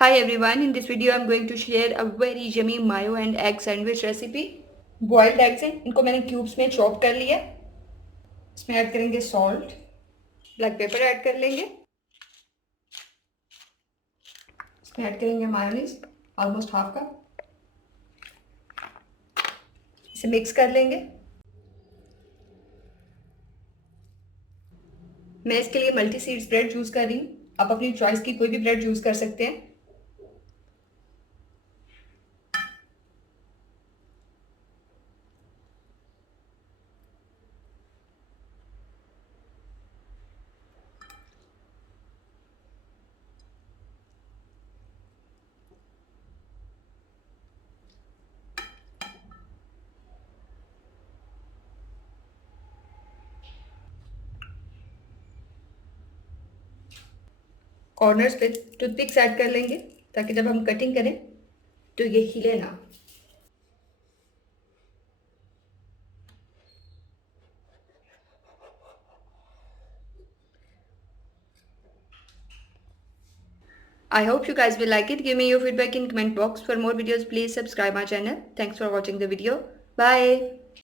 Hi everyone, in this video I'm going to share a very yummy mayo and egg sandwich recipe. Boiled eggs हैं, इनको मैंने cubes में chop कर लिया। इसमें ऐड करेंगे सॉल्ट, ब्लैक पेपर ऐड कर लेंगे। इसमें ऐड करेंगे मायोनीज, ऑलमोस्ट हाफ कप। इसे मिक्स कर लेंगे। मैं इसके लिए मल्टी सीड्स ब्रेड यूज़ कर रही हूँ। आप अपनी चॉइस की कोई भी ब्रेड यूज़ कर सकते हैं। कॉर्नर्स पे टूथपिक्स ऐड कर लेंगे ताकि जब हम कटिंग करें तो ये हिले ना। I hope you guys will like it. Give me your feedback in comment box. For more videos, please subscribe my channel. Thanks for watching the video. Bye.